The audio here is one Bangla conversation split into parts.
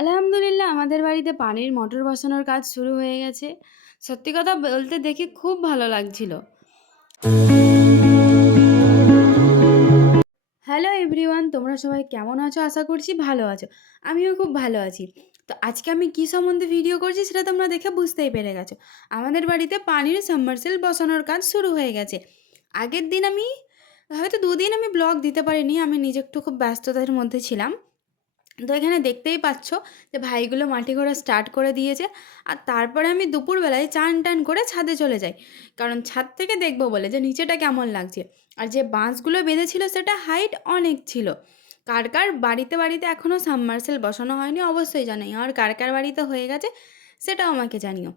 আলহামদুলিল্লাহ আমাদের বাড়িতে পানির মোটর বসানোর কাজ শুরু হয়ে গেছে। সত্যি কথা বলতে দেখে খুব ভালো লাগছিল। হ্যালো এভরিওয়ান, তোমরা সবাই কেমন আছো? আশা করছি ভালো আছো। আমিও খুব ভালো আছি। তো আজকে আমি কী সম্বন্ধে ভিডিও করছি সেটা তোমরা দেখে বুঝতেই পেরে গেছো। আমাদের বাড়িতে পানির সাবমার্সিবল বসানোর কাজ শুরু হয়ে গেছে। আগের দিন আমি হয়তো ২ দিন আমি ব্লগ দিতে পারিনি। আমি নিজে একটু খুব ব্যস্ততার মধ্যে ছিলাম। তো এখানে দেখতেই পাচ্ছ যে ভাইগুলো মাটি ঘোরা স্টার্ট করে দিয়েছে। আর তারপরে আমি দুপুরবেলায় চান টান করে ছাদে চলে যাই, কারণ ছাদ থেকে দেখবো বলে যে নিচেটা কেমন লাগছে। আর যে বাঁশগুলো বেঁধেছিল সেটা হাইট অনেক ছিল। কার কার বাড়িতে বাড়িতে এখনও সাবমার্সেল বসানো হয়নি অবশ্যই জানাই, আর কার কার বাড়িতে হয়ে গেছে সেটাও আমাকে জানিও।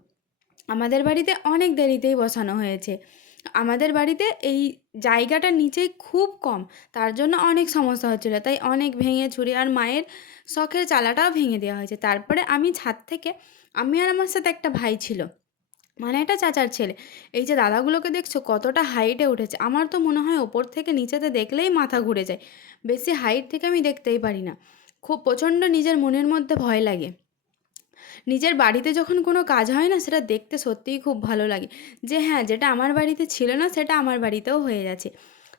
আমাদের বাড়িতে অনেক দেরিতেই বসানো হয়েছে। আমাদের বাড়িতে এই জায়গাটা নিচে খুব কম, তার জন্য অনেক সমস্যা হচ্ছিলো, তাই অনেক ভেঙে চুরে আর মায়ের শখের চালাটাও ভেঙে দেওয়া হয়েছে। তারপরে আমি ছাদ থেকে, আমি আর আমার সাথে একটা ভাই ছিল, মানে এটা চাচার ছেলে। এই যে দাদাগুলোকে দেখছো কতটা হাইটে উঠেছে, আমার তো মনে হয় ওপর থেকে নিচেতে দেখলেই মাথা ঘুরে যায়। বেশি হাইট থেকে আমি দেখতেই পারি না, খুব প্রচণ্ড নিজের মনের মধ্যে ভয় লাগে। নিজের বাড়িতে যখন কোনো কাজ হয় না সেটা দেখতে সত্যিই খুব ভালো লাগে, যে হ্যাঁ যেটা আমার বাড়িতে ছিল না সেটা আমার বাড়িতেও হয়ে গেছে।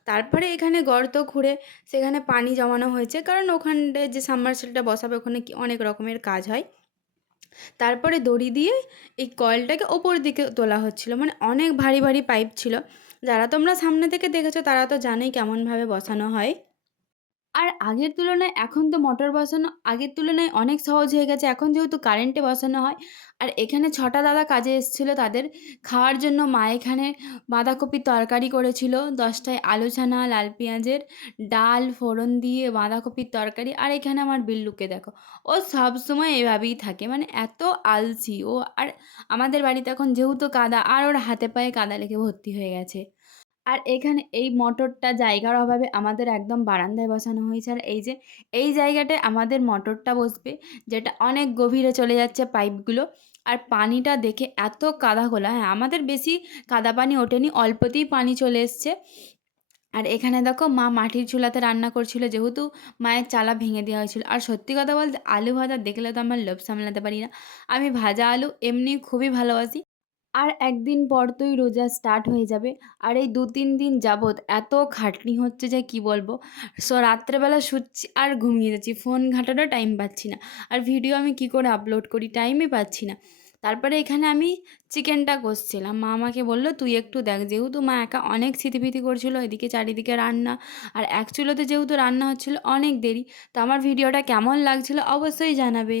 তারপরে এখানে গর্ত খুঁড়ে সেখানে পানি জমানো হয়েছে, কারণ ওখানটায় যে সাবমার্সিবলটা বসাবে ওখানে অনেক রকমের কাজ হয়। তারপরে দড়ি দিয়ে এই কয়েলটাকে ওপর দিকে তোলা হচ্ছিল, মানে অনেক ভারী ভারী পাইপ ছিল। যারা তোমরা সামনে থেকে দেখেছো তারা তো জানোই কেমনভাবে বসানো হয়। আর আগের তুলনায় এখন তো মোটর বসানো আগের তুলনায় অনেক সহজ হয়ে গেছে। এখন যেহেতু কারেন্টে বসানো হয়। আর এখানে ৬টা দাদা কাজে এসেছিল, তাদের খাওয়ার জন্য মা এখানে বাঁধাকপির তরকারি করেছিল। ১০টায় আলু ছানা, লাল পেঁয়াজের ডাল ফোড়ন দিয়ে বাঁধাকপির তরকারি। আর এখানে আমার বিল্লুকে দেখো, ও সবসময় এভাবেই থাকে, মানে এত আলসি ও। আর আমাদের বাড়িতে এখন যেহেতু কাদা, আর ওর হাতে পায়ে কাদা লেগে ভর্তি হয়ে গেছে। আর এখানে এই মোটরটা জায়গার অভাবে আমাদের একদম বারান্দায় বসানো হয়েছে। আর এই যে এই জায়গাটায় আমাদের মোটরটা বসবে, যেটা অনেক গভীরে চলে যাচ্ছে পাইপগুলো। আর পানিটা দেখে এত কাদা ঘোলা, হ্যাঁ আমাদের বেশি কাদা পানি ওঠেনি, অল্পতেই পানি চলে এসছে। আর এখানে দেখো মা মাটির চুলাতে রান্না করছিল, যেহেতু মায়ের চালা ভেঙে দেওয়া হয়েছিল। আর সত্যি কথা বলতে আলু ভাজা দেখলে তো আমার লোভ সামলাতে পারি না। আমি ভাজা আলু এমনি খুবই ভালোবাসি। আর একদিন পর তোই রোজা স্টার্ট হয়ে যাবে। আর এই ২-৩ দিন যাবৎ এত খাটনি হচ্ছে যে কি বলবো। রাত্রেবেলা শুচ্ছি আর ঘুমিয়ে যাচ্ছি, ফোন ঘাঁটারও টাইম পাচ্ছি না। আর ভিডিও আমি কি করে আপলোড করি, টাইমই পাচ্ছি না। তারপরে এখানে আমি চিকেনটা কষছিলাম, মা আমাকে বলল তুই একটু দেখ, যেহেতু মা একা অনেক স্মৃতিফিতি করছিল, এদিকে চারিদিকে রান্না। আর এক চুলোতে যেহেতু রান্না হচ্ছিল অনেক দেরি, তো আমার ভিডিওটা কেমন লাগছিল অবশ্যই জানাবে।